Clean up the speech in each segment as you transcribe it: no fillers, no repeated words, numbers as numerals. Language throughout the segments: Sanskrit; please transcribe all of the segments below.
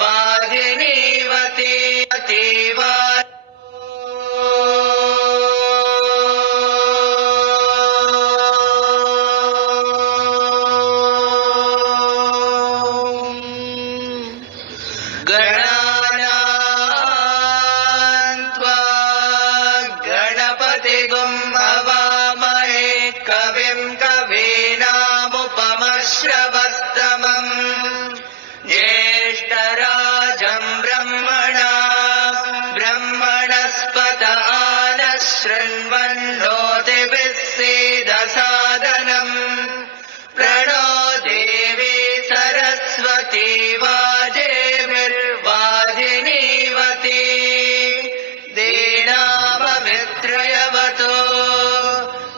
वाजिनीवती गणानां त्वा गणपतिगुं हवामहे कविं कवीनामुपमश्रवस्तमम् ज्येष्ठराजं ब्रह्मणस्पत आनः शृण्वन्नोतिभिः सीदसादनम् प्रणो देवी सरस्वती वाजिनीवती दीनापवित्रयवतो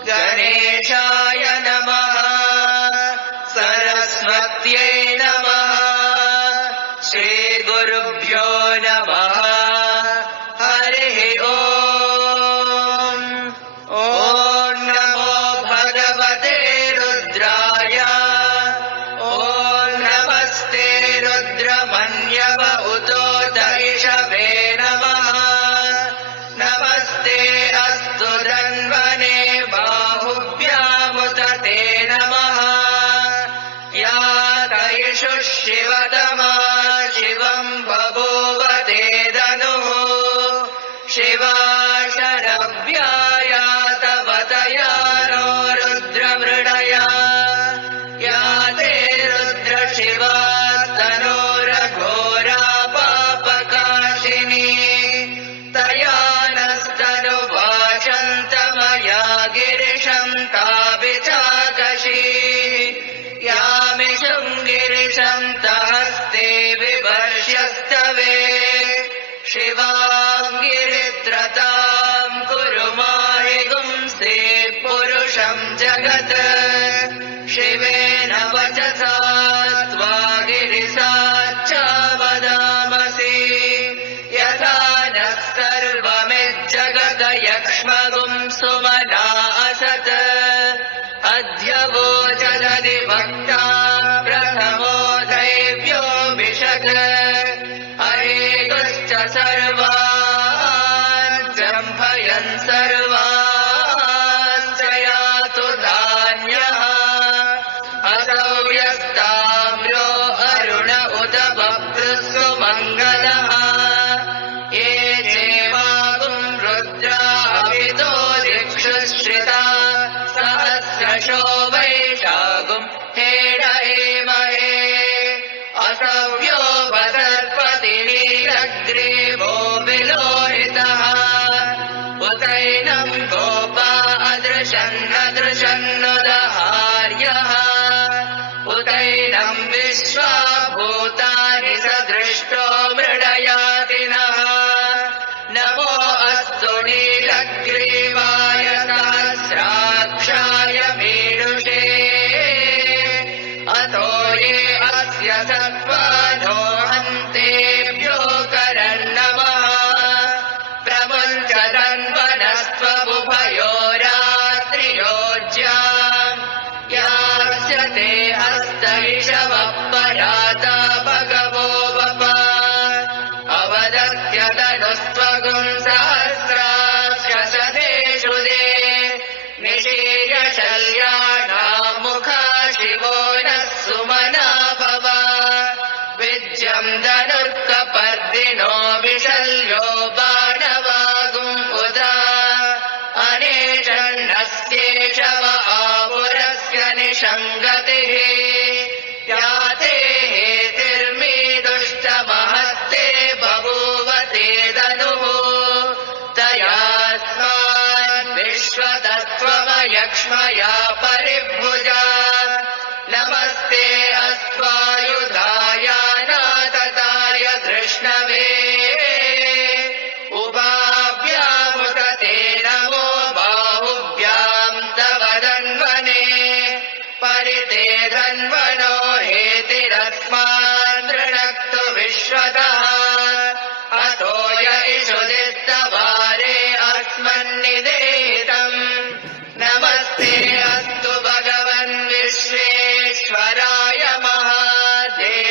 गणेशाय नमः सरस्वत्यै नमः श्रीगुरुभ्यो नमः हरिः ओम् ॐ नमो भगवते रुद्राय ॐ नमस्ते रुद्रमन्यव उतोतैषवे नमः नमस्ते अस्तु धन्वने बाहुभ्यामुत ते नमः या तैषु शिवतमा शिवं बभूव ते धनुः शिवा शरव्याया तव तया नो रुद्रमृडया या ते रुद्रशिवा तनोरघोरा पापकाशिनी तया नस्तनुवाचन्तमया गिरिशं ताभिचाकशी यामिषं गिरिशं तहस्ते विवर्ष्यस्तवे शिवाङ्गिरित्रतां कुरु माहिगुंस्ते पुरुषं जगत् शिवेन वचसा त्वा गिरिसाच्चावदामसि यथा नः सर्वमिज्जगत यक्ष्मगुं सुमना असत् अद्य वोचदधि वक्ता प्रथमो दैव्यो विशत् हरेगश्च सर्वान् जम्भयन् सर्वान् च यातु धान्यः असौ व्यस्ताम्रो अरुण उत बभ्रुः मङ्गलः ये चेवागुं रुद्राभितो दिक्षुश्रिता सहस्रशो वैशागुं हेड एमहे असव्यो वदर्पति नीलग्रीवो विलोहितः उतैनं गोपा अदृशन्नदृशन्नुदहार्यः उतैनं विश्वा भूतानि सदृष्टो मृडयातिनः नमो अस्तु नीलग्रीवाय सहस्राक्षाय मीनुषे अतो ये अस्य सत्त्वानो हन्तेभ्यो करन्नमः प्रमुञ्चतन्वनस्त्वमुभयोरात्रियोज्याम् यास्य ते हस्तैषवः पराता भगवो वप अवदत्यतनुस्त्वगुं सहस्राक्षसतेषु दे निशीर्य शल्याणां मुखा शिवो नः सुमना भव विद्यं धनुर्कपर्दिनो विशल्यो बाणवागुं उदा अनेशन्नस्येषव आपुरस्य निषङ्गतिः याते हेतिर्मीदुष्टमहस्ते बभूव ते धनुः तयास्मान् विश्वतत्त्वमयक्ष्मया परिभुजा नमस्ते अस्त्वायुधाय नातताय धृष्णवे उभाभ्यामुत ते नमो बाहुभ्यां तव धन्वने परिते धन्वनो हेतिरस्मान् ऋणक्तु विश्वतः अतो य इषुदिस्तवारे अस्मन्निदेहितम् नमस्ते अस्तु भगवन् विश्वेश्वराय महादेवाय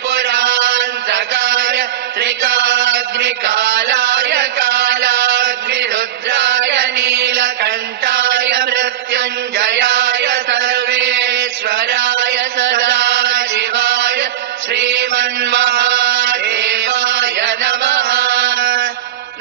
त्रिपुरान्तकाय त्रिकाग्निकालाय कालाग्निरुद्राय नीलकण्ठाय मृत्युञ्जयाय सर्वेश्वराय सदाशिवाय श्रीमन्महादेवाय नमः।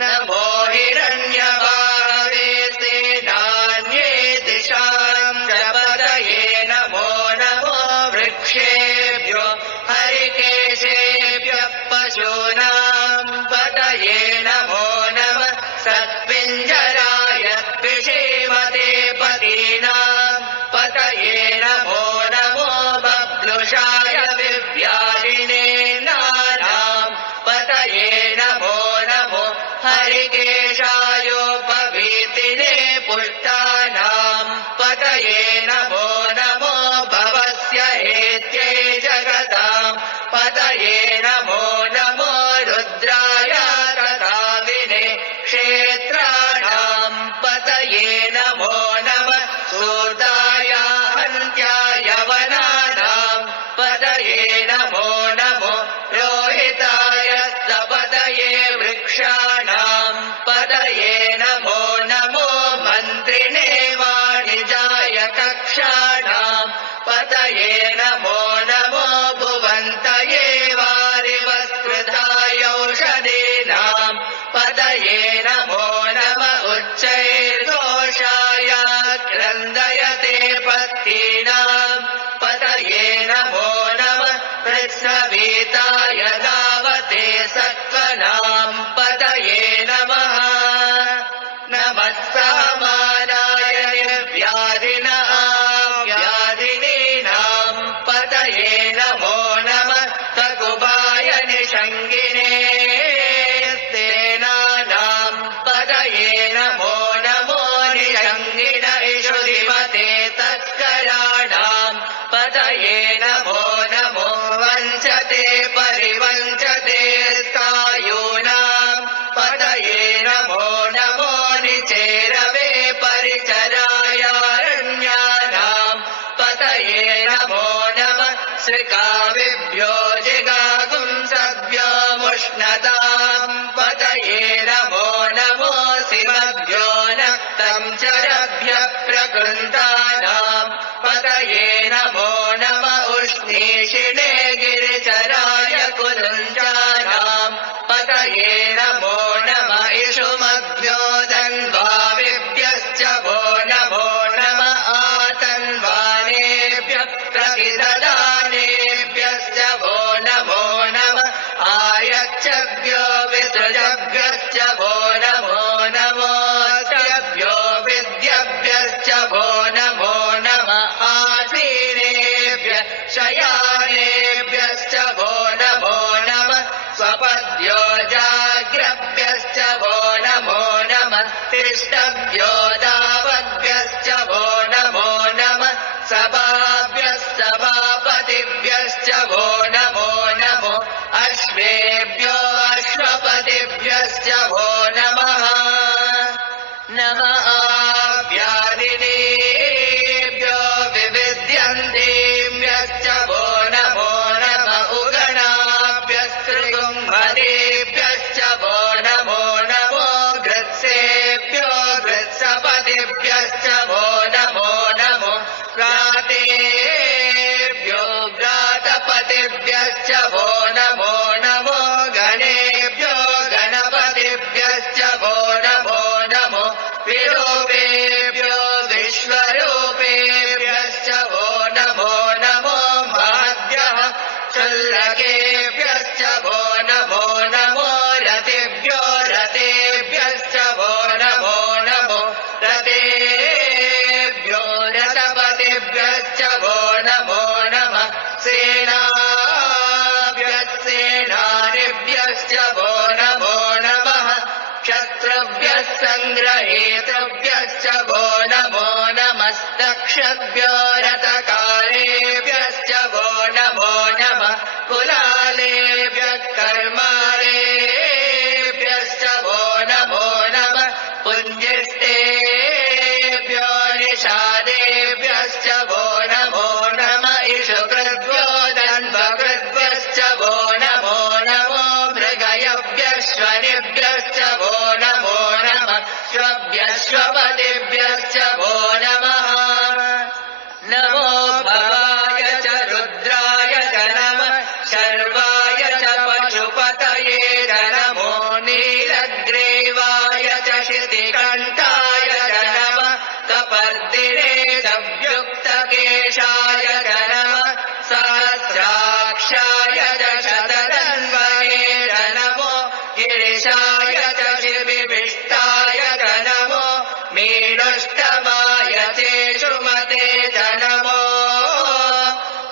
नमो हिरण्यबाहवे सेनान्ये दिशां प्रपदये नमो नमो वृक्षेभ्यो हरिकेशेभ्यः पशूनां पतये नमो नमः। सत्पिञ्जराय विषेमते पतीनां पतये नमो नमो बब्लुषाय विव्याधिने नानां पतये नमो नमो हरिकेशायोपवीतिने पुष्टानां पतये नमो नमो भवस्य हेत्यै जगतां पतये नमो नमो रुद्राय तथाविने क्षेत्राणां पतये नमो नमः। सूताय हन्त्याय वनानां पतये नमो नमो रोहिताय सपतये वृक्षाणां पतये नमो नमो मन्त्रिणे वाणिजाय कक्षाणां पतये नमो नमो भुवन्तये वारिवस्कृताय औषधीनां पतये नमो नम उच्चैर्घोषाय क्रन्दयते पत्नीनां पतये नमो नमः। कृत्स्नवीताय धावते सत्त्वनां पतये नमः। नमः सामानाय निर्व्याधिनः व्याधिनीनां पतये नमो नमः। सकुबाय निषङ्गिने सेनानां पतये नमो नमो निषङ्गिन इषुधिमते तत्कराणां पतये नमो नमो। वञ्चते परिवञ्चते स्थायूनां पतये नमो नमो निचेरवे परिचरायारण्यानां पतये नमो नमः। श्रिकाविभ्यो जिगागुंसभ्यो मुष्णतां पतये नमो नमो। सिमभ्यो नक्तं चरभ्यः प्रकृन्तानां पतये नमो नमः। उष्णीषिणे गिरिचराय कुरुञ्जानां पतये नमो नमः। इषुमभ्यो दन्वाविभ्यश्च वो नमो नमः। आतन्वानेभ्यः प्रतिददानेभ्यश्च वो नमो नमः। आयच्छभ्यो विसृजभ्यश्च वो नमो नमो। स्यभ्यो विद्यभ्यश्च वो नमो नमः। आसीनेभ्यः शयानेभ्यश्च वो नमो नमः। स्वपद्यो जाग्रभ्यश्च वो नमो नमः। तिष्ठभ्यो दावद्भ्यश्च वो नमो नमः। सभाभ्यश्च सभापतिभ्यश्च वो नमो नमो। अश्वेभ्यो अश्वपतिभ्यश्च वो नमः। नमः व्याधिनेभ्यो विविध्यन्तेभ्यश्च वो नमो नमः। उगणाभ्यस्त्रिगुम्भदेभ्यश्च वो नमो नमो। घृत्सेभ्यो घृत्सपतिभ्यश्च वो नमो नमो। घ्रातेभ्यो घ्रातपतिभ्यश्च वो नमो नमो। गणेभ्यो गणपतिभ्यश्च वो नमो नमो। विरूपेभ्यो विश्वरूपेभ्यश्च वो नमो नमो। महद्भ्यः क्षुल्लकेभ्यश्च वो नमो नमो। रतेभ्यो रतेभ्यश्च वो नमो नमो। रतेभ्यो रथपतिभ्यश्च वो नमो नमः। सेनाभ्यः सेनानिभ्यश्च वो नमो नमः। क्षत्रुभ्यः सङ्ग्रहेतृभ्यश्च वो नमो नमस्तक्षभ्यो रथकारेभ्यश्च वो नमो नमः। कुलालेभ्यः कर्मारेभ्यश्च वो नमो नमः। पुञ्जिष्टेभ्यो निषादेभ्यश्च वो नमो नमः। इषुकृद्भ्यो दन्वकृद्भ्यश्च वो अश्वपतिभ्यश्च वो नमः नमो भवाय च रुद्राय च नमः शर्वाय च पशुपतये च नमो नीलग्रीवाय च शितिकण्ठाय च नमः कपर्दिने च व्युक्तकेशाय च नमः सहस्राक्षाय च शतधन्वये च नमो गिरिशाय च शिबिभिष्टाय च नमो मीनुष्टमाय चेषुमते च नमो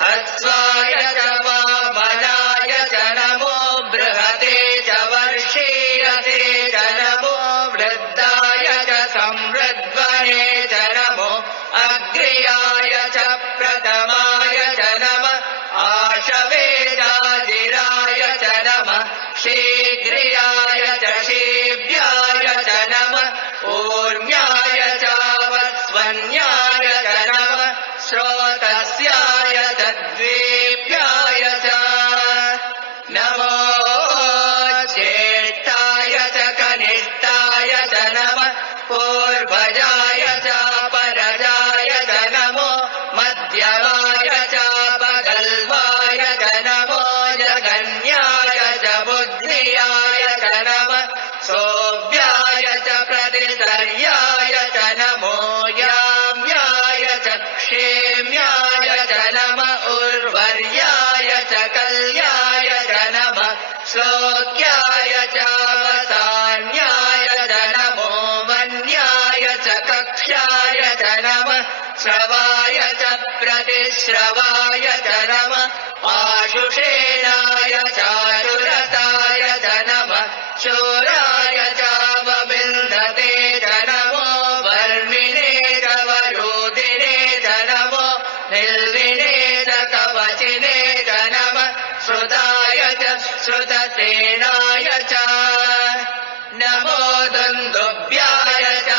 हस्वाय च वामनाय च नमो बृहते च वर्षीयते च नमो वृद्धाय च संवृद्ध्वने च नमो अग्र्याय च प्रथमाय च नमः आशवेदाजिराय च नमः शीघ्रियाय च शीभ्याय च नमः ऊर्ण्याय च वत्स्वन्याय च नमः श्रोतस्याय च द्वीप्याय च नमो ज्येष्ठाय च कनिष्ठाय च नमः पूर्वजाय च परजाय च नमो मध्यमाय च पगल्वाय च नमो जगन्याय च बुद्धियाय च नमः सोऽव्याय च प्रतिसर्याय च नमो याम्याय च क्षेम्याय च नमः उर्वर्याय च कल्याय च नमः श्लोक्याय च वसान्याय च नमो वन्याय च कक्ष्याय च नमः श्रवाय च प्रतिश्रवाय च नमः आशुषेणाय चारुरताय च नमः शूराय च वविन्दते च नमो वर्मिणे च वरोधिने च नमो निर्विणे च कवचिने च नमः श्रुताय च श्रुतसेनाय च नमो दुन्दुभ्याय च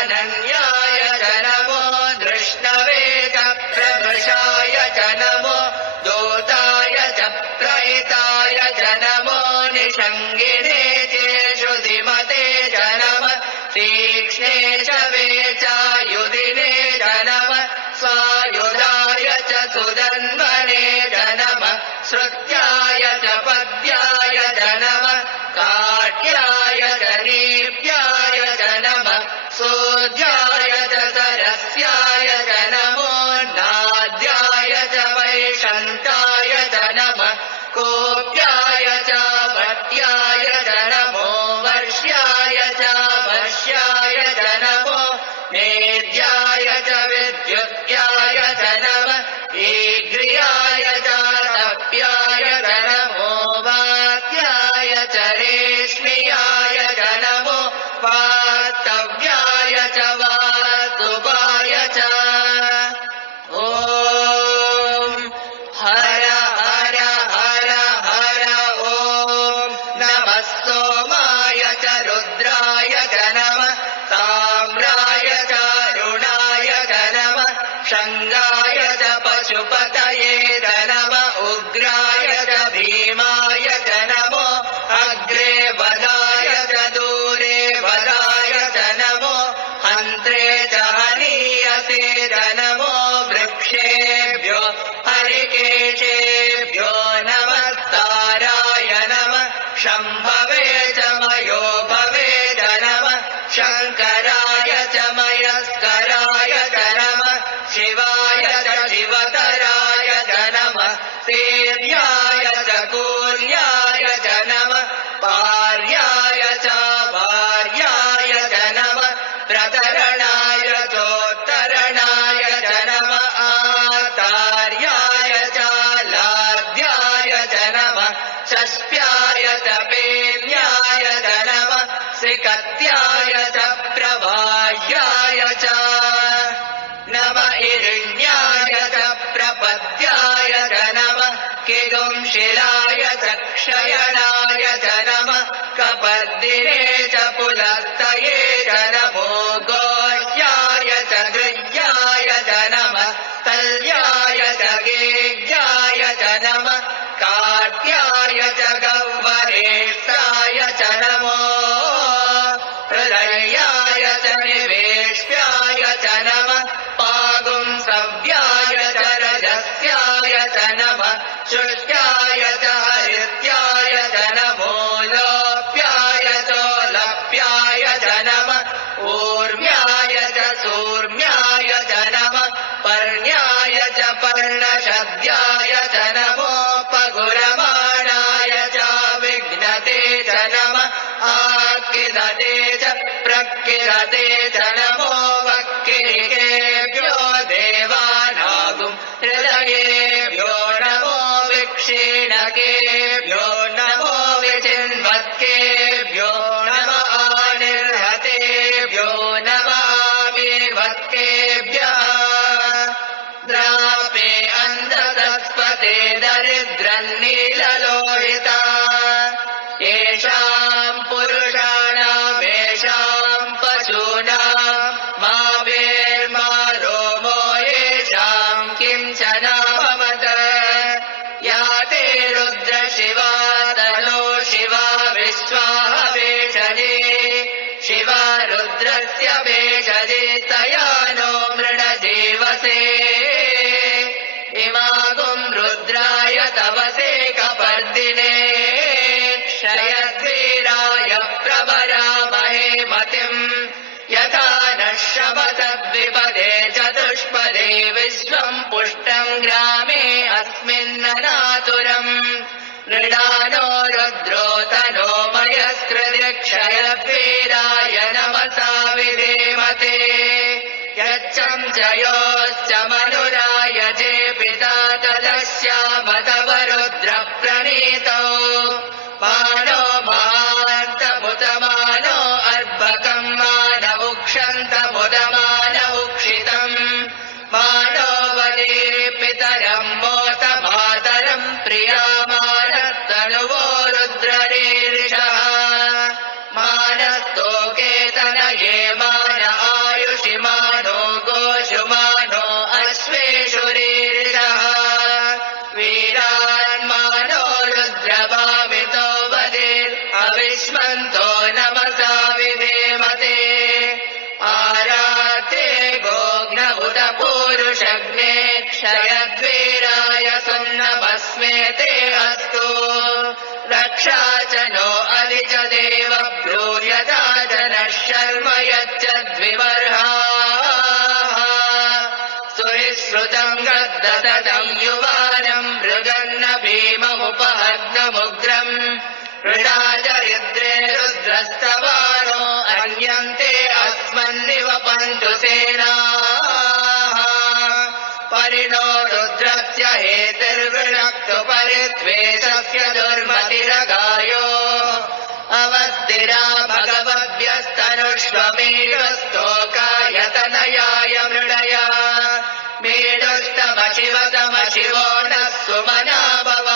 अनन्याय च नमो धृष्णवे च प्रभृशाय च नमो दूताय च प्रहिताय च नमो निषङ्गिने चेषुधिमते च नमः तीक्ष्णे शवे चायुधिने च नमः स्वायुधाय च सुधन्वने च नमः श्रुत्याय च पद्याय च नमः काट्याय च नीप्याय च नमः सोऽध्याय च सरस्याय च नमो नाद्याय च वैशन्ताय च नमः कोप्याय च भट्याय च नमो वर्ष्याय च वर्ष्याय च नमो मेद्याय च विद्युत्याय च नमः ईग्र्याय च तप्याय च नमो वात्याय च रेश्म्याय च नमो वास्तव्याय च वासुवाय च ॐ हर हर हर हर ॐ नमः सोमाय च रुद्राय च नमः ताम्राय च अरुणाय च नमः शङ्गाय च पशुपतये च नमः उग्राय च भीमाय च नमो अग्रे वदाय च दूरे वदाय च नमो हन्त्रे च हनीयसे च नमो वृक्षेभ्यो हरिकेशेभ्यो नमस्ताराय नमः शम्भवे च मयो भवे च नमः शङ्कराय च मयस्कराय च नमः शिवाय च शिवतराय च नमः सेव्याय च कूर्याय च नमः पार्याय च भार्याय च नमः प्रतरणाय चोत्तरणाय च नमः आतार्याय च लाभ्याय च नमः षष्ठ्याय च पेन्याय च नमः सिकत्याय च प्रभाह्याय च नम इरिण्याय च प्रपद्याय च नमः किगुंशिलाय च क्षयणाय च नमः कपर्दिने च पुलस्तये च नमो गोष्याय च गृह्याय च नमः तल्याय च गेह्याय च नमः काट्याय च गह्वरेष्ठाय च नमो हृदयाय च निवे शुष्याय च नमः शुष्याय च हरित्याय च नमो लोप्याय चोलप्याय च नमः ऊर्म्याय च सूर्म्याय च नमः पर्ण्याय च पर्णशद्याय च नमोपगुरमाणाय च विघ्नते च नमः आकिरते च प्रकिरते च नमो वक्किरिकेभ्यो देवानागुं हृदयेभ्यो नमो विक्षीणकेभ्यो नमो विचिन्वत्केभ्यो नमः आनिर्हतेभ्यो नमः आविर्वत्केभ्यः द्रापे अन्धतस्पते दरिद्रन्नीललोहिता येषाम् पुरुषाणामेषाम् पशूनाम् मा वेर्मा रोमो येषाम् किञ्चन भवत या ते रुद्र शिवा तनो शिवा विश्वाहवेषजे शिवा रुद्रस्य वेषजे तया नो मृडजीवसे इमागुं रुद्राय तवसे कपर्दिने क्षयद्वीराय प्रवरामहे मतिम् यथा नः शमतद्विपदे चतुष्पदे विश्वम् पुष्टम् ग्रामे अस्मिन्ननातुरम् नृणानो रुद्रो तनो मयस्कृति क्षयद्वीराय नमसा विधेमते यच्चं च योश्च मनुराय जे पिता तदस्याम तव रुद्रप्रणीतौ मानो महान्तमुतमानो अर्भकम् मानमुक्षन्तमुदमानमुक्षितम् मानो वदे पितरम् मोत मातरम् प्रियामानस्तनुवो रुद्ररीरिषः मानस्तोकेतनये मान आयुषि मानो गोषु मानो अश्वेषु रीरिषः वीरान्मानो रुद्रभावितो वदेत् अविष्मन्तो नमसा विधेमते आराते गोघ्नबुध पूरुषग्ने क्षयद्वीराय सुन्नमस्मेते अस्तु रक्षा च नो अलि च देव ब्रूर्यता च नः शर्म यच्चद्विवर्हाः सुविश्रुतम् गद्दतम् युवानम् मृगन्न भीममुपहग्नमुग्रम् मृडाचरिद्रे रुद्रस्तवानो अन्यन्ते अस्मन्निवपन्तु सेनाः परिणो रुद्रस्य हेतिर्वृणक्तु परित्वेषस्य दुर्मतिरगायो अवस्थिरा भगवद्भ्यस्तनुष्वमेढस्तोकायतनयाय मृडया मेढुस्तमशिवतमशिवो नः सुमना भव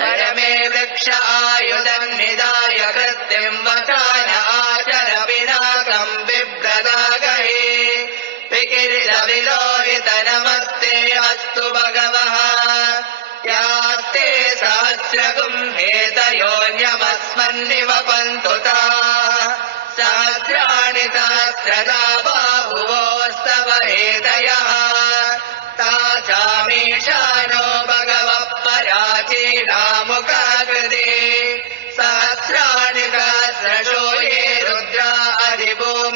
नरमे वृक्ष आयुधम् निधाय कृत्तिम् वसान आचर पिनाकम् बिभ्रदागहे विकिरिलविलोहित नमस्ते अस्तु भगवः यास्ते सहस्रगुम् हेतयोऽन्यमस्मन्निवपन्तु ताः सहस्राणि सहस्रदा बाहुवोस्तव हेतयः तासामीशानो भगवः पराचीनामुखाकृते सहस्राणि सहस्रशो ये रुद्रा अधिभूम्याम्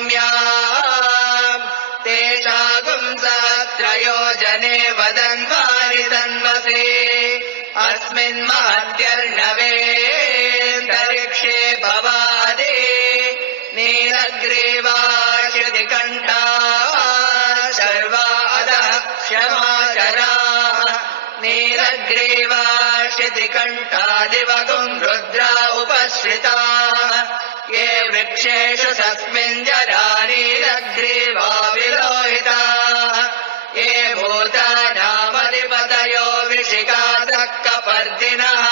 तेषागुम् सहस्रयोजने वदन्वानि तन्वसे अस्मिन् महत्यर्णवेऽन्तरिक्षे भवादे नीलग्रीवाशितिकण्ठा शर्वा अधः क्षमाचराः नीलग्रीवाशितिकण्ठादिवगुम् रुद्रा उपश्रिताः ये वृक्षेषु तस्मिञ्जरा नीलग्रीवा विलोहिताः ये भूतानामधिपतयो विशिखासः कपर्दिनः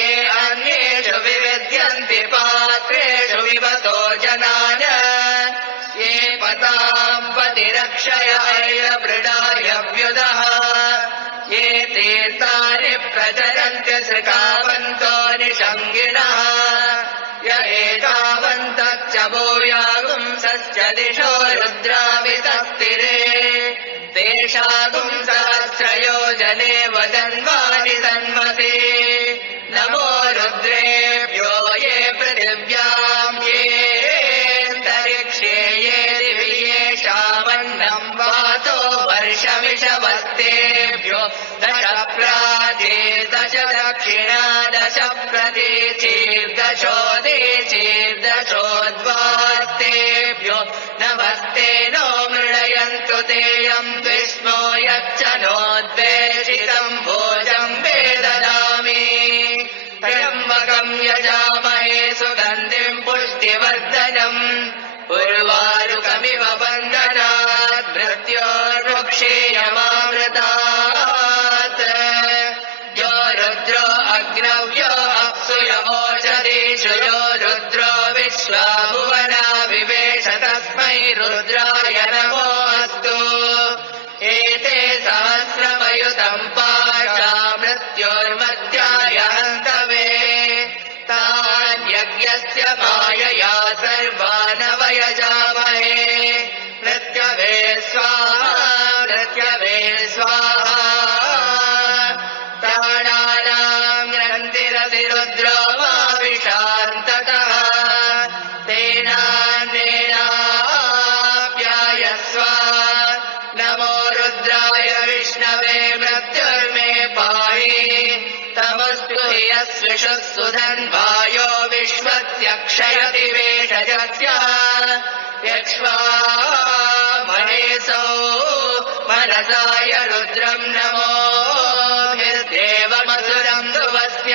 ये अन्येषु विविद्यन्ति पात्रेषु विवतो जनान ये पताम् पतिरक्षय ऐलमृडाय व्युदः ये तीर्थानि प्रचरन्ति सृकावन्तो निषङ्गिणः य एतावन्तश्च भूयागुंसश्च दिशो रुद्रावितस्तिरे ते विवेशागुं सहस्रयोजने वदन्वानि सन्मते नमो रुद्रेभ्यो ये पृथिव्यां ये अन्तरिक्षे ये दिवि येषामन्नं वातो वर्षमिषवस्तेभ्यो दश प्राचीर्दश दक्षिणा दश प्रतीचीर्दशोदीचीर्दशोद्वास्तेभ्यो नमस्ते नो मृडयन्तु तेयं विष्णो यच्च नोद्वेषितं भोजं वेददामि त्र्यम्बकं यजामहे सुगन्धिं पुष्टिवर्धनम् उर्वारुकमिव बन्धनात् मृत्योर्मुक्षीयमामृतात् यो रुद्रो अग्नव्यो अप्सुय ओषधीषु यो रुद्रो विश्वा भुवना विवेश तस्मै रुद्राय नमोऽस्तु एते सहस्रमयुतं पाशा मृत्योर्मध्याय हन्तवे तान् यज्ञस्य मायया सर्वान् वयजामहे मृत्यवे स्वाहा मृत्यवे स्वाहा प्राणानां ग्रन्थिरसि रुद्रो माविशान्ततः तेनान्नेनाप्यायस्व नमो रुद्राय विष्णवे मृत्युर्मे पाहि तमस्तु हि यस्विषुः सुधन्वायो विश्वत्यक्षयति वेषजस्य यक्ष्वा महेशो मनसाय रुद्रं नमो निर्देवमसुरं ध्रुवस्य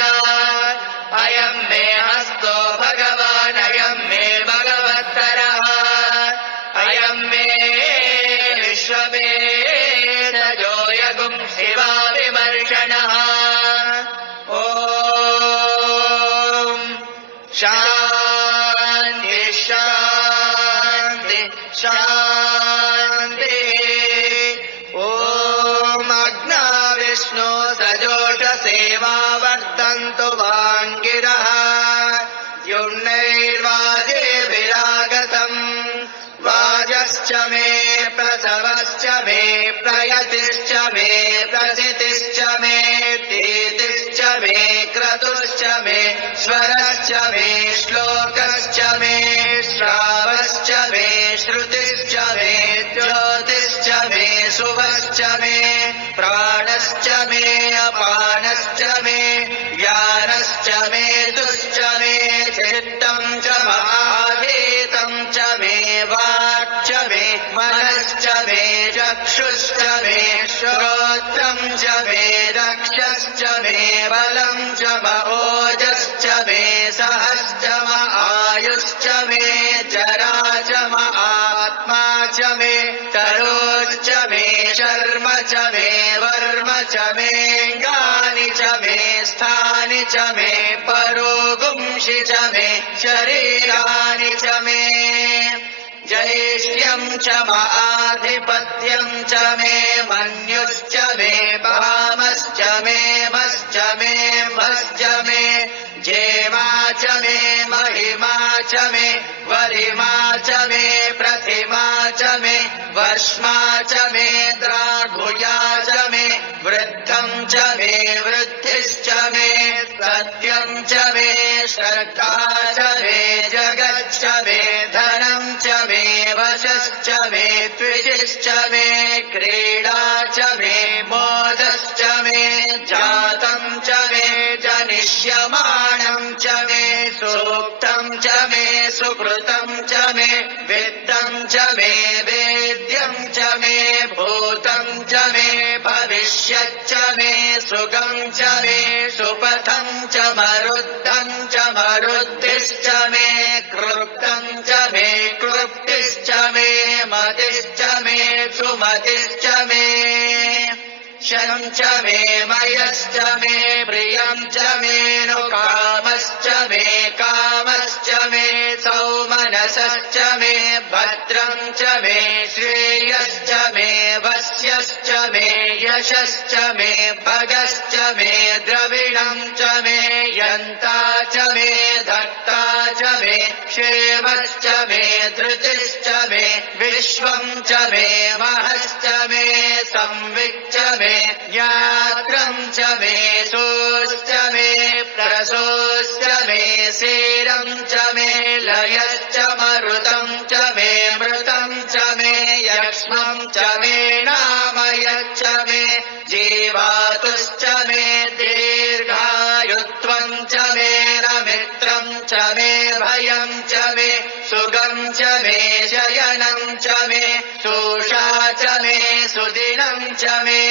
अयं मे हस्तो भगवान् अयं मे भगवत्तरः अयं मे विश्ववेदयो यगुं शिवा विमर्शनः ॐ शान्ति शान्ति शान्ति ॐ अग्ना विष्णु सजोषसेवा वर्तन्तु वाङ्गिरः युम्नैर्वाजेभिरागतम् वाजश्च मे प्रसवश्च मे प्रयतिश्च मे प्रसितिश्च मे दीतिश्च मे क्रतुश्च मे स्वरश्च मे श्लोकश्च मे श्रावश्च मे श्रुतिश्च मे ज्योतिश्च मे शुभश्च मे प्राणश्च मे अपानश्च मे ज्ञानश्च मे दुश्च मे चित्तं च महाधीतं च मे वाक् च मे मनश्च मे चक्षुश्च मे श्रोत्रं च मे रक्षश्च मे बलं च ओजश्च मे सहश्च आयुश्च मे जरा च आत्मा च मे तरोश्च मे शर्म च मे वर्म च मे गानि च मे स्थानि च मे परोगुंषि च मे शरीराणि च मे जैष्ठ्यं च आधिपत्यं च मे मन्युश्च मे वामश्च मे मश्च मे भश्च मे जेमा च मे महिमा च मे वरिमा च मे प्रतिमा च मे वर्ष्मा च मे द्राघुया च मे वृद्धं च मे वृद्धिश्च मे सत्यं च मे श्रद्धा च मे जगच्च मे धनं च मे वशश्च मे द्विजिश्च मे क्रीडा च मे मोदश्च मे जातं च मे जनिष्यमाणं च मे सूक्तं च मे सुकृतं च मे वित्तं च मे वेद्यं च मे भूतं च मे भविष्यच्च मे सुखं च मे सुपथं च मरुद्धं च मरुद्धिश्च मे कृप्तं च मे कृप्तिश्च मे मतिश्च मे सुमतिश्च मे शं च मे मयश्च मे प्रियं च मे नु कामश्च मे कामश्च मे सौमनसश्च मे भद्रं च मे श्रेयश्च मे वस्यश्च मे यशश्च मे भगश्च मे द्रविणम् च मे यन्ता च मे धर्ता च मे क्षेमश्च मे धृतिश्च मे विश्वम् च मे महश्च मे संविच्च मे ज्ञात्रम् च मे सोश्च मे प्रसोश्च मे सीरम् च मे लयश्च मरुतम् च मे मृतम् च मे यक्ष्मम् च मे नामयच्च मे जीवातुश्च मे दीर्घायुत्वम् च मे नमित्रम् च मे भयम् च मे सुगम् च मे शयनम् च मे शोषा च मे सुदिनम् च मे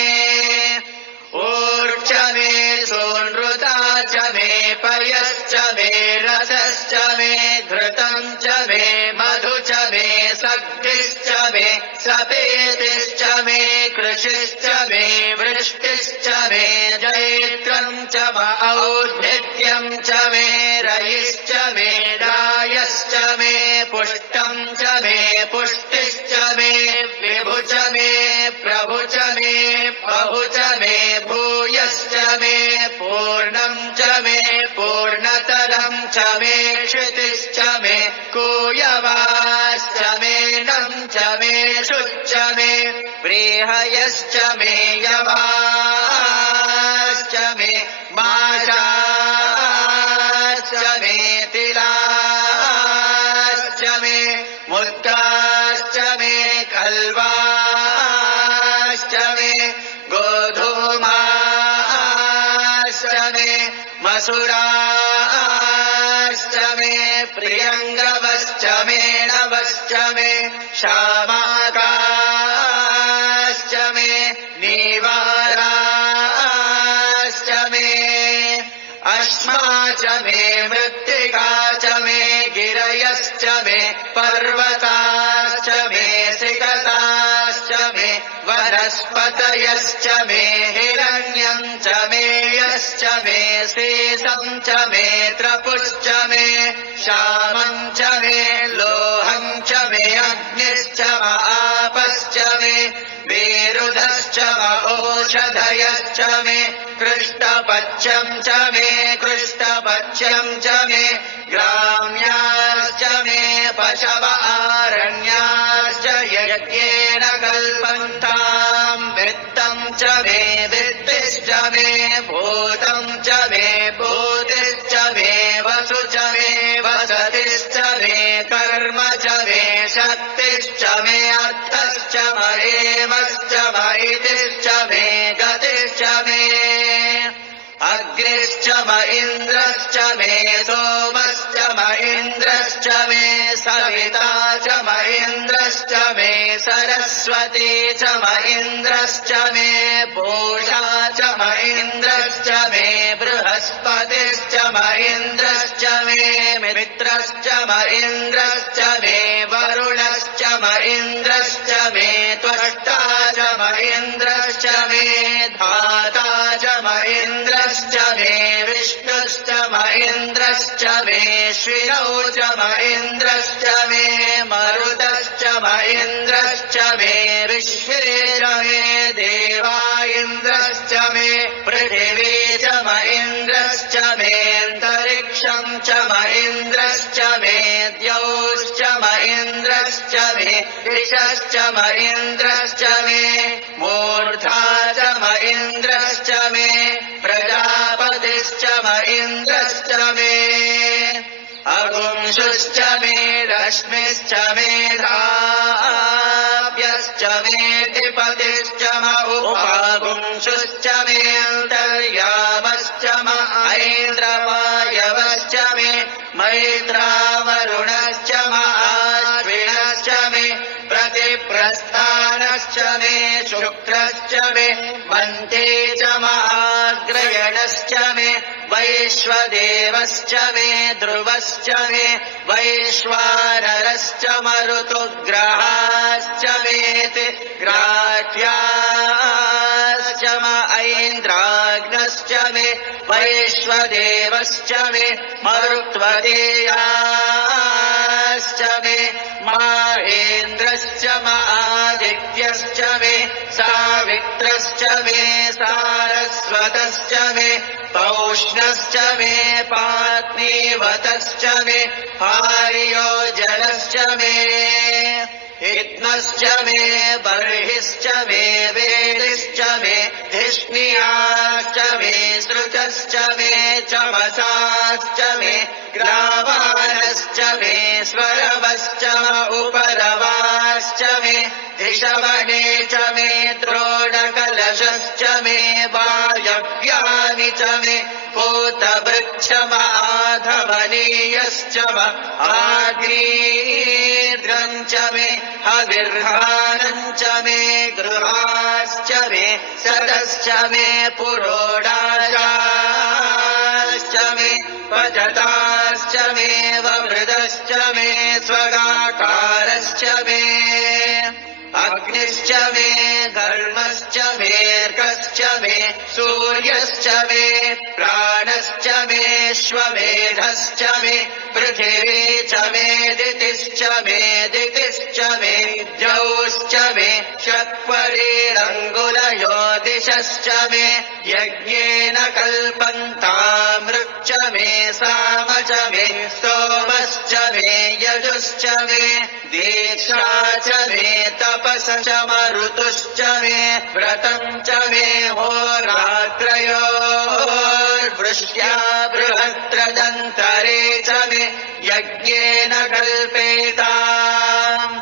ऊर्च मे सोनृता च मे पयश्च मे रसश्च मे घृतम् च मे मधु च मे सग्धिश्च मे सपेतिश्च मे कृषिश्च मे वृष्टिश्च मे जैत्रम् च और्भिद्यम् च मे रयिश्च मे डायश्च मे पुष्टम् च मे पुष्टिश्च मे विभु च मे प्रभु च मे बहु च मे भूयश्च मे पूर्णम् च मे पूर्णतरम् च मे क्षितिश्च मे कूयवाश्च मे नम् च मे शुच्च मे व्रीहयश्च मे यवाश्च मे माशाश्च मे तिलाश्च मे मुद्गाश्च मे कल्वाश्च मे गोधूमाश्च मे मसुराश्च मे प्रियङ्गवश्च मे नवश्च मे शामाकाश्च मे नीवाराश्च मे अश्मा च मे मृत्तिका च मे गिरयश्च मे पर्वताश्च मे सिकताश्च मे वनस्पतयश्च मे हिरण्यम् च मे यश्च मे शेषम् च मे त्रपुश्च मे श्यामम् च मे लोहम् च मे अग्निश्च आपश्च मे विरुधश्च ओषधयश्च मे कृष्णपक्षम् च मे कृष्णपक्षम् च मे ग्राम्याश्च मे पशव आरण्याश्च यज्ञेन कल्पन्ताम् वित्तम् च मे वित्तिश्च मे भूतम् च मे भूतिश्च मे वसु च मे वसतिश्च मे कर्म च मे शक्तिश्च मे अर्थश्च महेमश्च महितिश्च मे गतिश्च मे अग्निश्च म इन्द्रश्च मे सोमश्च म इन्द्रश्च मे सविता च म इन्द्रश्च मे सरस्वती च म इन्द्रश्च मे पूषा च म इन्द्रश्च मे बृहस्पतिश्च म इन्द्रश्च मे मित्रश्च म इन्द्रश्च मे वरुणश्च म इन्द्रश्च मे त्वष्टा च म इन्द्रश्च मे धाता च म इन्द्रश्च मे विष्णुश्च म इन्द्रश्च मे श्विनौ च म इन्द्रश्च मे मरुतश्च म इन्द्रश्च मे विश्वे च मे देवा इन्द्रश्च मे पृथिवी च म इन्द्रश्च मेऽन्तरिक्षम् च म इन्द्रश्च मे द्यौश्च म इन्द्रश्च मे दिशश्च म इन्द्रश्च मे मूर्धा च म इन्द्रश्च मे प्रजापतिश्च म इन्द्रश्च मे अगुंशुश्च मे रश्मिश्च मे धाभ्यश्च मे धिपतिश्च म उपागुंशुश्च मे अन्तर्यामश्च म ऐन्द्रवायवश्च मे मैत्रावरुणश्च म आश्विनश्च मे प्रतिप्रस्थानश्च मे शुक्रश्च मे मन्थे च म आग्रयणश्च मे वैश्वदेवश्च मे ध्रुवश्च मे वैश्वानरश्च मरुतुग्रहाश्च मेति ग्राह्याश्च म ऐन्द्राग्नश्च मे वैश्वदेवश्च मे मरुत्वदेयाश्च मे माहेन्द्रश्च मादित्यश्च मे सावित्रश्च मे सारस्वतश्च मे पौष्णश्च मे पात्नीवतश्च मे हार्योजनश्च मे हित्नश्च मे बर्हिश्च मे वेदिश्च मे धिष्णियाश्च मे सृजश्च मे चमसाश्च मे ग्रावाणश्च मे स्वरवश्च उपरवाश्च मे धिषवणे च मे द्रोणकलशश्च मे वायव्यानि च मे भूतभृक्षमाधवनीयश्च आग्नेयद्रम् च मे हविर्हानम् च मे गृहाश्च मे सदश्च मे पुरोडाशाश्च मे पजताश्च मे ववृदश्च मे स्वगाकारश्च मे अग्निश्च मे घर्मश्च मेऽर्कश्च मे सूर्यश्च मे प्राणश्च मे श्वमेधश्च मे पृथिवी च मे दितिश्च मे दितिश्च मे द्यौश्च मे शक्वरीरङ्गुलयोदिशश्च मे यज्ञेन कल्पन्तामृक् च मे साम च मे सोमश्च मे यजुश्च मे दीक्षा च मे तपस च मरुतुश्च मे व्रतम् च मे होरात्रयोर्वृष्ट्या बृहत्रदन्तरे च मे यज्ञेन कल्पेताम्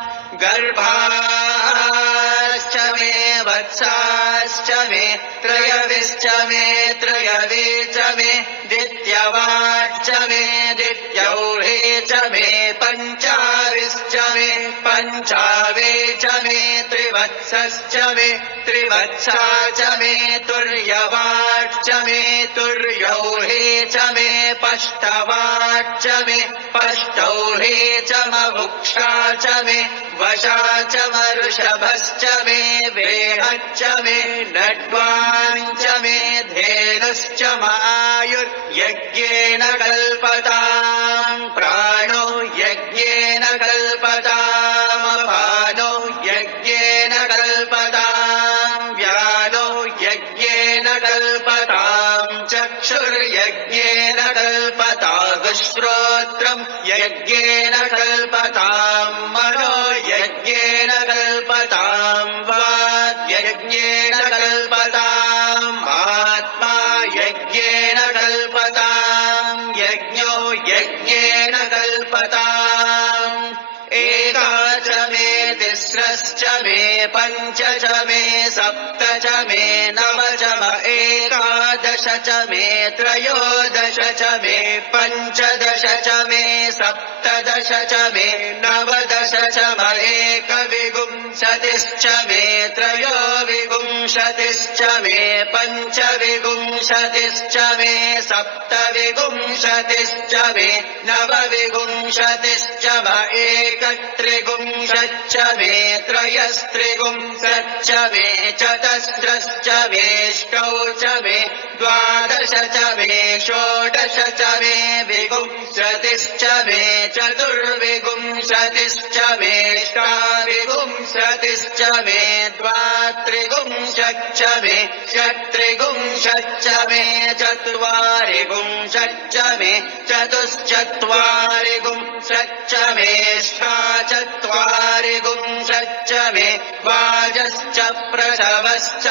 गर्भाश्च मे वत्साश्च मे त्रयविश्च मे त्रयवे च मे दित्यवाच्च मे दित्यौहे च मे पञ्चाविश्च मे पञ्चावे च मे त्रिवत्सश्च मे त्रिवत्सा च मे तुर्यवाच्च मे तुर्यौहे च मे पष्टवाच्च मे पष्टौहे च मवुक्षा च मे वशा च मरुषभश्च मे वेहच्च मे नड्वाञ्च मे धेनुश्च मायुर्यज्ञेन कल्पताम् प्राणो यज्ञेन कल्पताम् अपानो यज्ञेन कल्पताम् व्यानो यज्ञेन कल्पताम् चक्षुर्यज्ञेन कल्पताम् श्रोत्रम् यज्ञेन कल्पताम् मनो यज्ञेन कल्पताम् वाक् यज्ञेन कल्पताम् आत्मा यज्ञेन कल्पताम् यज्ञो यज्ञेन कल्पताम् एका च मे तिस्रश्च मे पञ्च च मे सप्त च मे नव च म एकादश च मे त्रयोदश च मे पञ्चदश च मे सप्तदश च मे नवदश च म एकविंशतिश्च मे त्रयोविंशतिश्च मे पञ्चविंशतिश्च मे सप्तविंशतिश्च मे नवविंशतिश्च म एकत्रिंशच्च मे त्रयस्त्रिंशच्च मे चतस्रश्च मेष्टौ च मे द्वादश च मे षोडश च मे विंशतिश्च मे चतुर्विंशतिश्च मे षाविंशतिश्च मे द्वात्रिंशच्च मे षट्त्रिंशच्च मे चत्वारिंशच्च मे चतुश्चत्वारिंशच्च मे षाचत्वारिंशच्च मे वाजश्च प्रसवश्चापिजश्च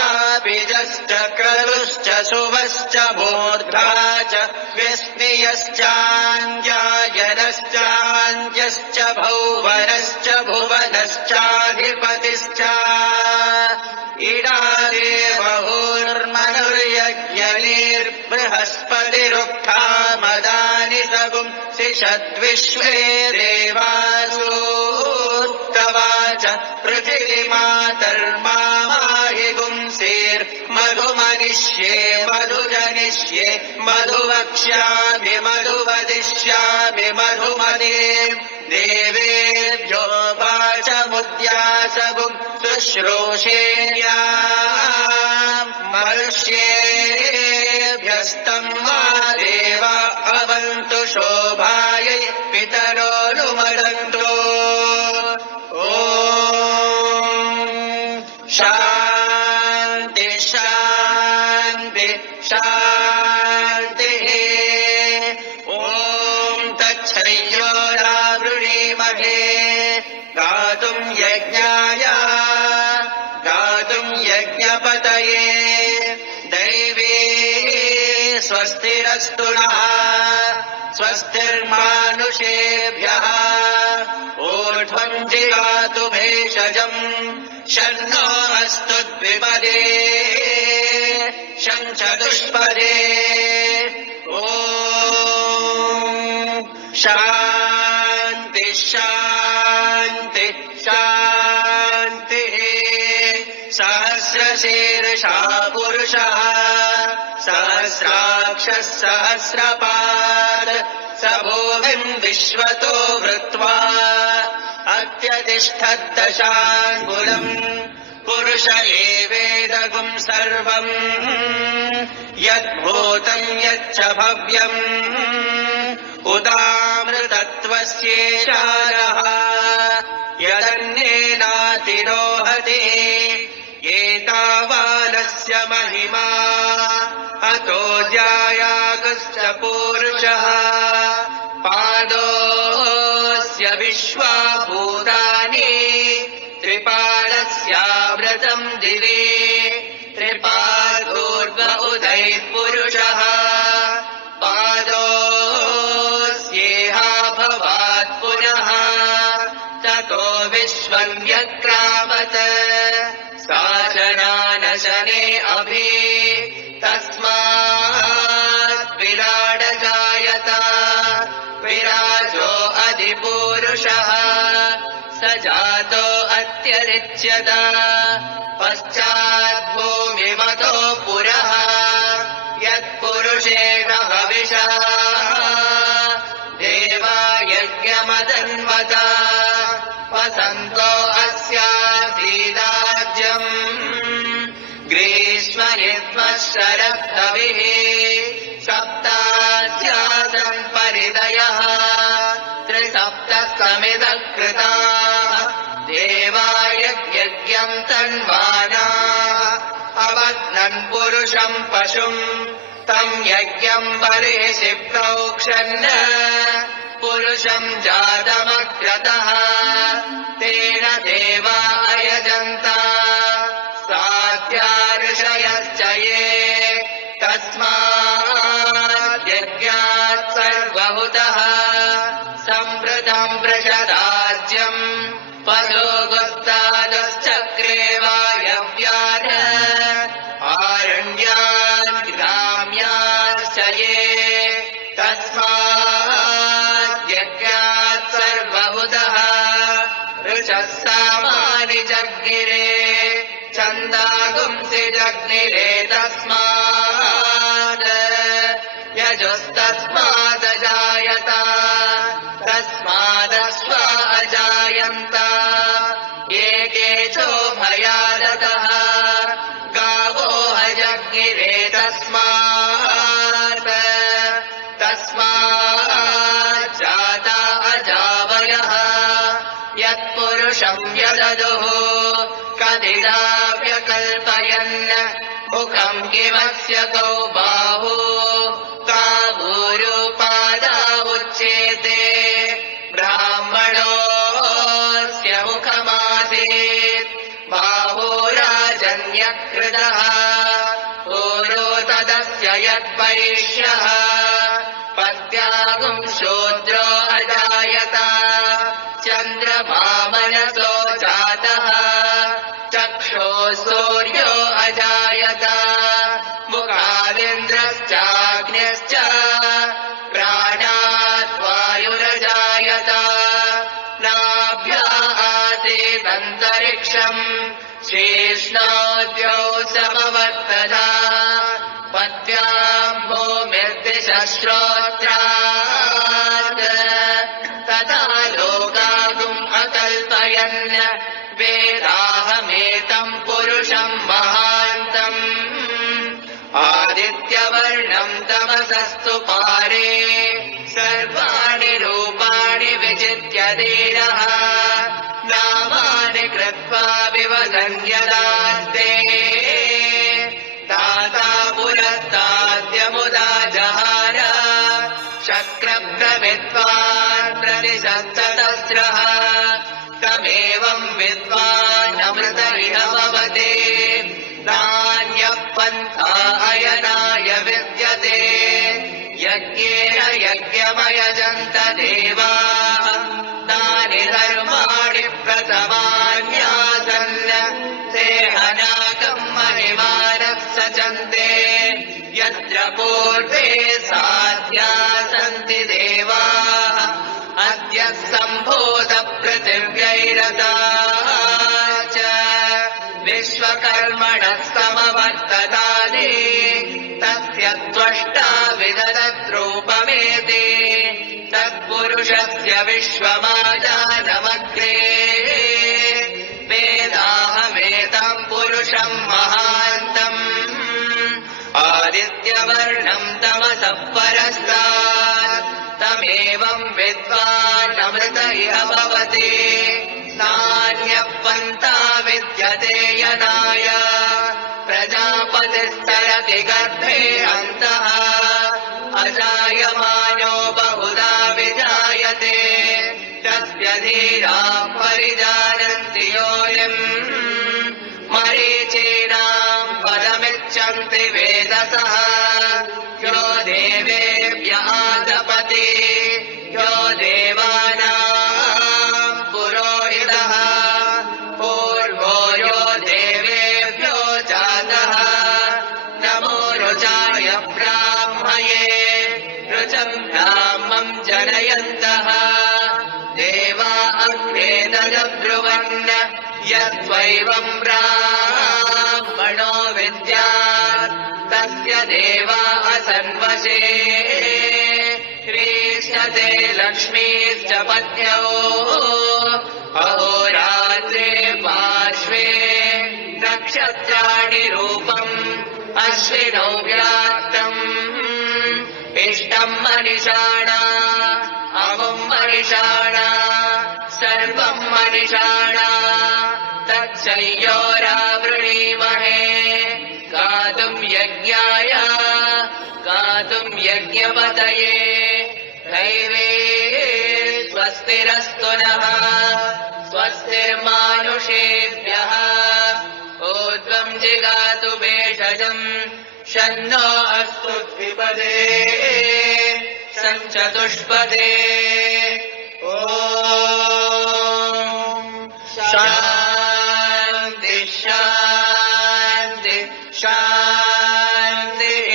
क्रतुश्च शुभश्च मूर्धा च व्यस्नियश्चाञ्जायनश्चान्त्यश्च भौवनश्च भुवनश्चाधिपतिश्च इडादेवहुर्मनुर्यज्ञनिर्बृहस्पतिरुक्था मदानि सगुंसि षद्विश्वे देवासूक्तवाच पृथिवीमातर्माहि गुंसेर्मधुमनिष्ये मधुजनिष्ये मधुवक्ष्यामि मधुवदिष्यामि मधुमदे देवेभ्यो वाचमुद्यासगुं शुश्रूषेण्याम् मनुष्येभ्यस्तम् मा देवा अवन्तु शोभायै पितरोऽनुमदन्तु शान्तिः ॐ तच्छयोरावृणीमहे गातुम् यज्ञाय गातुम् यज्ञपतये दैवी स्वस्तिरस्तु नः स्वस्तिर्मानुषेभ्यः ऊर्ध्वम् जिगातु भेषजम् शन्नो अस्तु द्विपदे शञ्चतुष्पदे ॐ शान्ति शान्ति शान्तिः सहस्रशीर्षा पुरुषः सहस्राक्षः सहस्रपाद स भूमिम् विश्वतो वृत्वा अत्यतिष्ठद्दशाङ्गुलम् पुरुष एवेदगुम् सर्वम् यद्भूतम् यच्च भव्यम् उदामृतत्वस्येषानः यदन्येनातिरोहति एतावानस्य महिमा अतो जायागश्च पूरुषः पादोऽस्य विश्वा भूतानि त्रिपादस्यामृतम् दिवे त्रिपादोर्ध्व उदैः पुरुषः पादोऽस्येहा भवात् पुनः ततो विश्वम् व्यक्रामत् साचनानशने अभि तस्मात् विराड जायत विराजो अधिपूरुषः स जातो अत्यरिच्यत पश्चाद्भूमिमतो पुरः यत्पुरुषेण हविषः देवा यज्ञमदन्वत वसन्तो अस्यासीदाज्यम् ग्रीष्मनित्वः शरद्धविः सप्तास्यासन् परिदयः त्रिसप्तः समिदः कृताः देवाय यज्ञम् तन्वाना अवध्नन् पुरुषम् पशुम् तम् यज्ञम् बर्हिषि प्रोक्षन् पुरुषम् जातमग्रतः तेन देवा अयजन्त साध्या ऋषयश्च ये तस्मात् यज्ञात् सर्वहुतः सम्पृतम् वृषदाज्यम् पदो गुस्तादश्चक्रे वायव्यान् आरण्यान् ग्राम्याश्च ये तस्मात् यज्ञात् सर्वहुतः ऋषः सामानि जग्निरे छन्दागुंसि जग्निरे तस्मात् यजुस्तस्मादजायत तस्मादश्वा अजायन्त एके चोभयादतः गावो हजग्निरे तस्मात् तस्माज्जाता अजावयः यत्पुरुषम् यददुः कदिदाव्यकल्पयन् मुखम् किमस्य कौ बाहु कावूरुपादा उच्येते ब्राह्मणोऽस्य मुखमासीत् बाहुराजन्यकृतः पूरो तदस्य यद्वैश्यः पद्यागुम् शूद्रो अजायत चन्द्रमामनसो जातः चक्षो सूर्यो अजायत मुखादिन्द्रश्चाग्न्यश्च प्राणात् वायुरजायत नाभ्या आसीदन्तरिक्षम् शेष्णाद्यौ समवर्तत पद्भ्याम् भूमिर्दिशश्रोत्रात् तथा लोकागुम् अकल्पयन् वेदाहमेतम् पुरुषम् महान्तम् आदित्यवर्णम् तमसस्तु पारे सर्वाणि रूपाणि विचित्य धीरः नामानि कृत्वा विवदन् यदास्ते दाता पुरः यज्ञेन यज्ञमयजन्त देवाः तानि धर्माणि प्रथमान्यासन् सेहनाकम् महिमानः सचन्ते यत्र पूर्वे साध्या सन्ति देवाः अद्य सम्भूत पृथिव्यैरताः च विश्वकर्मणः समवर्ततानि तस्य त्वष्टा विदधद्रूपमेति तत्पुरुषस्य विश्वमाजानमग्रे वेदाहमेतम् पुरुषम् महान्तम् आदित्यवर्णम् तमसः परस्तात् तमेवम् विद्वान् अमृत इह भवति नान्यः पन्था विद्यते यनाय प्रजापतिस्तरति गर्भे अन्तः अजायमानो बहुधा विजायते तस्य धीराः परिजानन्ति योऽयम् मरीचीनाम् पदमिच्छन्ति वेदसः यो देवेभ्य आदपति यो देवानाम् पुरोहितः पूर्वो यो देवेभ्यो जातः नमो रुचाय ब्राह्मये रुचम् ब्राह्मम् जनयन्तः देवा अग्रे तदब्रुवन् यद्वैवम् ब्राह्मणो विद्यात् तस्य देवा असन्वशे ह्रीष्यते लक्ष्मीश्च पत्न्यौ अहोरात्रे पार्श्वे नक्षत्राणि रूपम् अश्विनौ व्याप्तम् इष्टम् मनिषाणा अमुम् मनिषाणा सर्वम् मनिषाणा तच्छय्योरावृणीमहे गातुम् यज्ञाय गातुम् यज्ञपतये दैवे स्वस्तिरस्तु नः स्वस्तिर्मानुषेभ्यः ऊर्ध्वम् जिगातु भेषजम् शन्नो अस्तु द्विपदे सञ्चतुष्पदे ॐ शान्ति शान्ति शान्तिः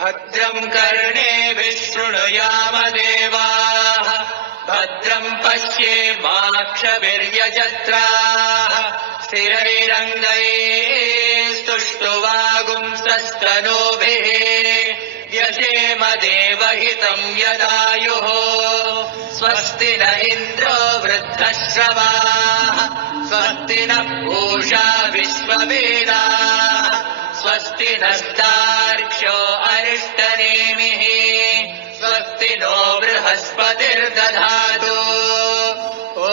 भद्रम् कर्णेभिः शृणुयाम देवाः भद्रम् पश्येमाक्षभिर्यजत्राः स्थिरैरङ्गैः स्तुष्टुवागुंसस्तनूभिः यजेम देवहितम् यदायुः स्वस्ति न इन्द्रो वृद्धश्रवाः स्वस्ति नः पूषा विश्ववेदाः स्वस्ति नस्तार्क्ष्यो अरिष्टनेमिः स्वस्ति नो बृहस्पतिर्दधातु ॐ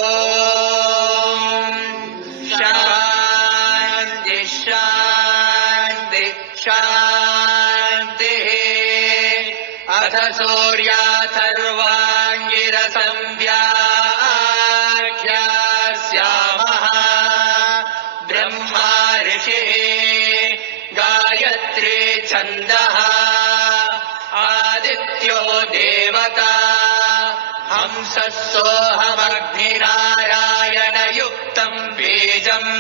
शान्ति शान्ति शान्तिः अथ सूर्याथर्वाङ्गिरसंव्याख्यास्यामः ब्रह्मा ऋषिः गायत्री छन्दः आदित्यो देवता हंसः सोऽहमग्निनारायणयुक्तम् बीजम्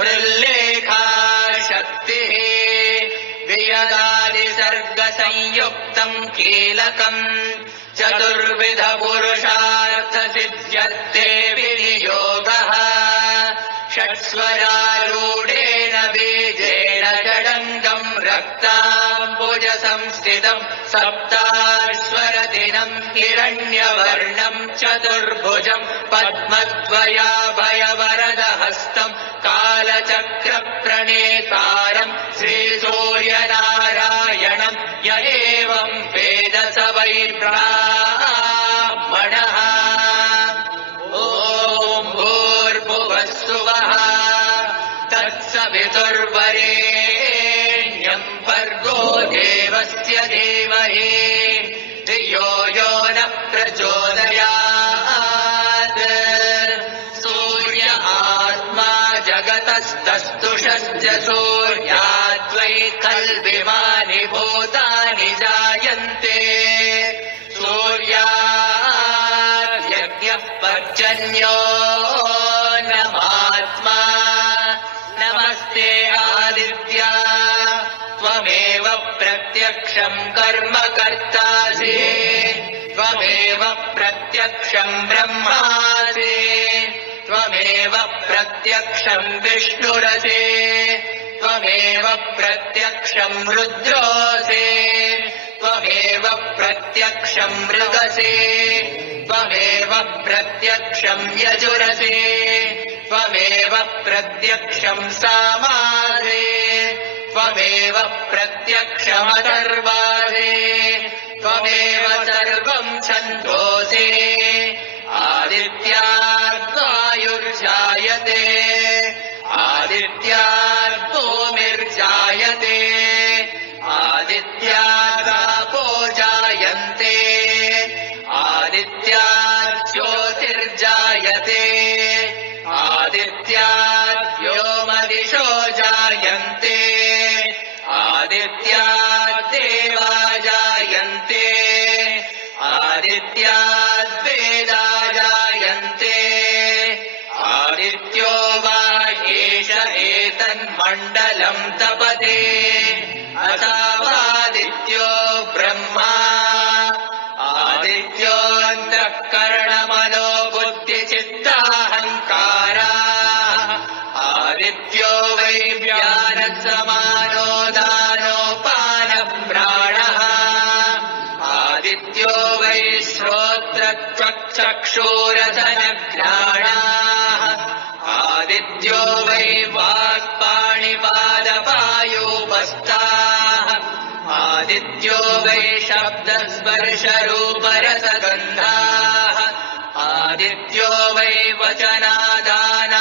हृल्लेखा शक्तिः वियदादिसर्गसंयुक्तम् कीलकम् चतुर्विध पुरुषार्थसिद्ध्यर्थे विनियोगः षट्स्वरारूढेन बीजेन षडङ्गम् रक्ताम्बुजसंस्थितम् सप्ताश्वरदिनम् हिरण्यवर्णम् चतुर्भुजम् पद्मद्वयाभयवरदहस्तम् कालचक्रप्रणेतारम् श्रीसूर्यनारायणम् य एवम् वेद स वै ब्राह्मणः ॐ भूर्भुवस्सुवः तत्सवितुर्वरेण्यम् भर्गो देवस्य धीमहि धियो यो नः प्रचोदयात् सूर्य आत्मा जगतस्तस्तुषश्च सूर्याद्वै कल्विमानि भूतानि जायन्ते प्रत्यक्षम् कर्म कर्तासि त्वमेव प्रत्यक्षम् ब्रह्मासि त्वमेव प्रत्यक्षम् विष्णुरसि त्वमेव प्रत्यक्षम् रुद्रोऽसि त्वमेव प्रत्यक्षम् मृगसि त्वमेव प्रत्यक्षम् यजुरसि त्वमेव प्रत्यक्षम् सामासि त्वमेव प्रत्यक्षमथर्वासि त्वमेव सर्वम् छन्दोसि आदित्याद्वायुर्जायते आदित्याद्भूमिर्जायते आदित्यादापो जायन्ते आदित्याज्योतिर्जायते आदित्याद्व्योमदिशो जायन्ते आदित्याद्देवा जायन्ते आदित्याद्वेदा जायन्ते आदित्यो वा एष एतन्मण्डलम् तपते अथवादित्यो ब्रह्मा आदित्योऽन्तःकरणमनो बुद्धिचित्ताहङ्काराः आदित्यो वै व्यानसमानो दानोपानप्राणः आदित्यो वै श्रोत्रत्वक्चक्षुरधनघ्राणाः आदित्यो वै वाक्पाणिपादपायोपस्थाः आदित्यो वै शब्दस्पर्शरूपरसगन्धाः आदित्यो वै वचनादान